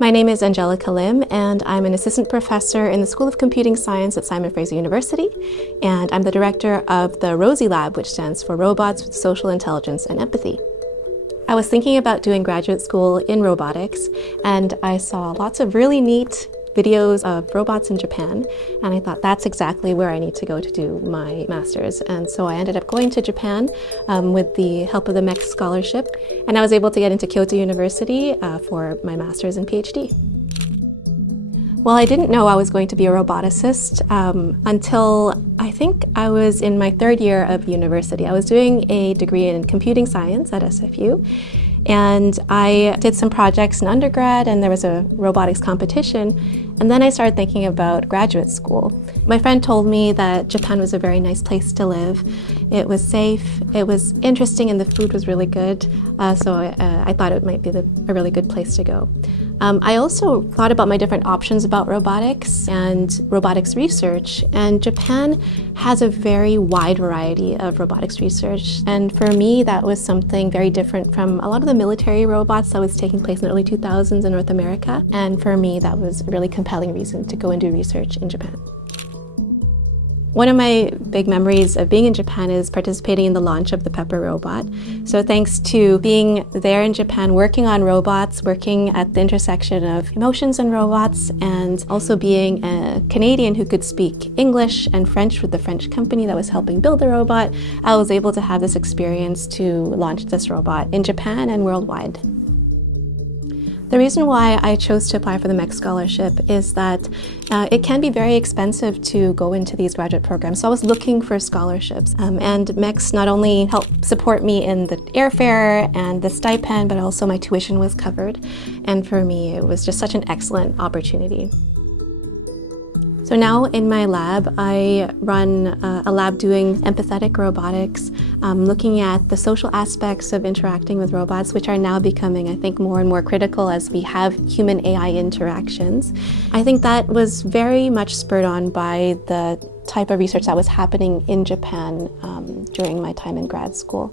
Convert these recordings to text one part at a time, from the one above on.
My name is Angelica Lim, and I'm an assistant professor in the School of Computing Science at Simon Fraser University, and I'm the director of the ROSI Lab, which stands for Robots with Social Intelligence and Empathy. I was thinking about doing graduate school in robotics, and I saw lots of really neat videos of robots in Japan, and I thought that's exactly where I need to go to do my master's. And so I ended up going to Japan with the help of the MEXT Scholarship, and I was able to get into Kyoto University for my master's and PhD. Well, I didn't know I was going to be a roboticist until I think I was in my third year of university. I was doing a degree in computing science at SFU, and I did some projects in undergrad, and there was a robotics competition, and then I started thinking about graduate school. My friend told me that Japan was a very nice place to live. It was safe, it was interesting, and the food was really good, so I thought it might be a really good place to go. I also thought about my different options about robotics and robotics research, and Japan has a very wide variety of robotics research, and for me that was something very different from a lot of the military robots that was taking place in the early 2000s in North America, and for me that was a really compelling reason to go and do research in Japan. One of my big memories of being in Japan is participating in the launch of the Pepper robot. So thanks to being there in Japan, working on robots, working at the intersection of emotions and robots, and also being a Canadian who could speak English and French with the French company that was helping build the robot, I was able to have this experience to launch this robot in Japan and worldwide. The reason why I chose to apply for the MEXT Scholarship is that it can be very expensive to go into these graduate programs. So I was looking for scholarships, and MEXT not only helped support me in the airfare and the stipend, but also my tuition was covered. And for me, it was just such an excellent opportunity. So now in my lab, I run a lab doing empathetic robotics, looking at the social aspects of interacting with robots, which are now becoming, I think, more and more critical as we have human-AI interactions. I think that was very much spurred on by the type of research that was happening in Japan during my time in grad school.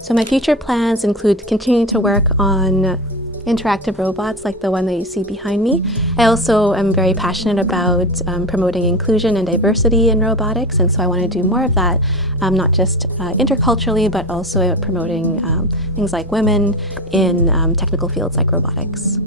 So my future plans include continuing to work on interactive robots like the one that you see behind me. I also am very passionate about promoting inclusion and diversity in robotics, and so I want to do more of that, not just interculturally, but also promoting things like women in technical fields like robotics.